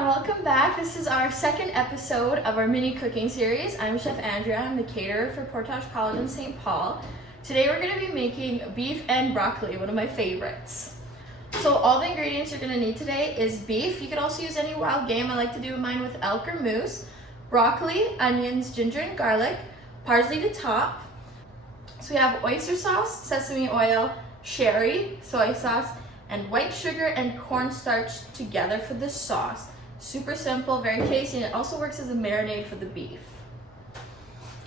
everyone, welcome back. This is our second episode of our mini cooking series. I'm Chef Andrea. I'm the caterer for Portage College in St. Paul. Today we're going to be making beef and broccoli, one of my favorites. So all the ingredients you're going to need today is beef. You could also use any wild game. I like to do mine with elk or moose. Broccoli, onions, ginger and garlic, parsley to top. So we have oyster sauce, sesame oil, sherry, soy sauce, and white sugar and cornstarch together for this sauce. Super simple, very tasty, and it also works as a marinade for the beef.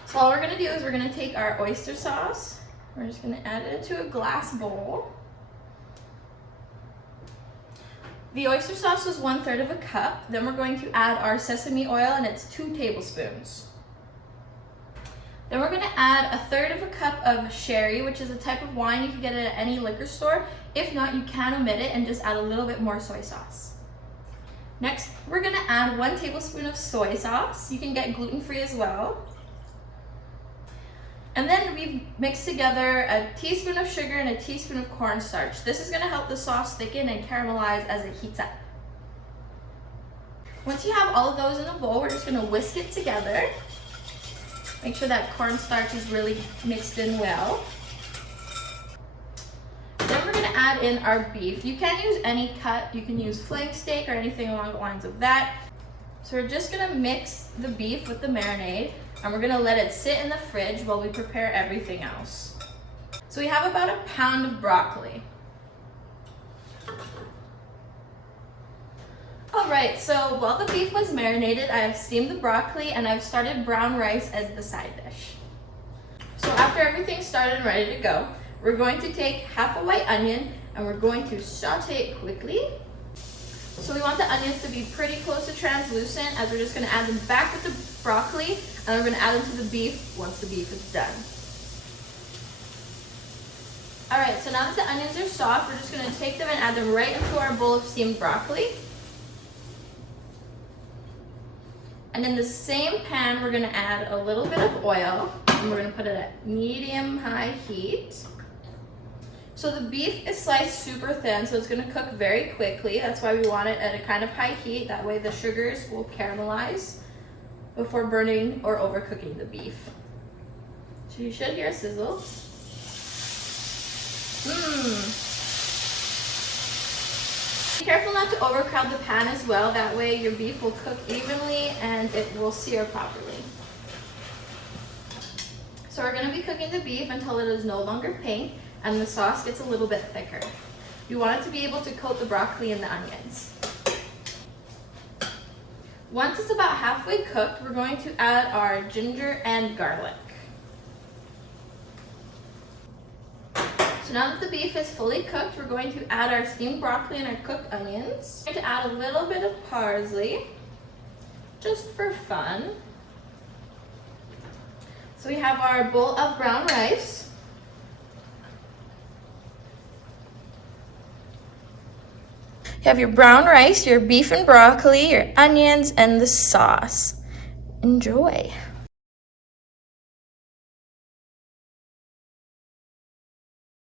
So all we're gonna do is we're gonna take our oyster sauce, we're just gonna add it into a glass bowl. The oyster sauce is 1/3 of a cup. Then we're going to add our sesame oil, and it's 2 tablespoons. Then we're gonna add 1/3 of a cup of sherry, which is a type of wine. You can get it at any liquor store. If not, you can omit it and just add a little bit more soy sauce. Next, we're gonna add 1 tablespoon of soy sauce. You can get gluten-free as well. And then we've mixed together a teaspoon of sugar and a teaspoon of cornstarch. This is gonna help the sauce thicken and caramelize as it heats up. Once you have all of those in a bowl, we're just gonna whisk it together. Make sure that cornstarch is really mixed in well. Then we're gonna add in our beef. You can use any cut. You can use flank steak or anything along the lines of that. So we're just gonna mix the beef with the marinade, and we're gonna let it sit in the fridge while we prepare everything else. So we have about 1 pound of broccoli. All right, so while the beef was marinated, I have steamed the broccoli and I've started brown rice as the side dish. So after everything's started and ready to go, we're going to take half a white onion and we're going to saute it quickly. So we want the onions to be pretty close to translucent, as we're just gonna add them back with the broccoli, and we're gonna add them to the beef once the beef is done. All right, so now that the onions are soft, we're just gonna take them and add them right into our bowl of steamed broccoli. And in the same pan, we're gonna add a little bit of oil, and we're gonna put it at medium-high heat. So the beef is sliced super thin, so it's gonna cook very quickly. That's why we want it at a kind of high heat. That way the sugars will caramelize before burning or overcooking the beef. So you should hear a sizzle. Be careful not to overcrowd the pan as well. That way your beef will cook evenly and it will sear properly. So we're going to be cooking the beef until it is no longer pink and the sauce gets a little bit thicker. You want it to be able to coat the broccoli and the onions. Once it's about halfway cooked, we're going to add our ginger and garlic. So now that the beef is fully cooked, we're going to add our steamed broccoli and our cooked onions. I'm going to add a little bit of parsley, just for fun. So we have our bowl of brown rice. You have your brown rice, your beef and broccoli, your onions, and the sauce. Enjoy.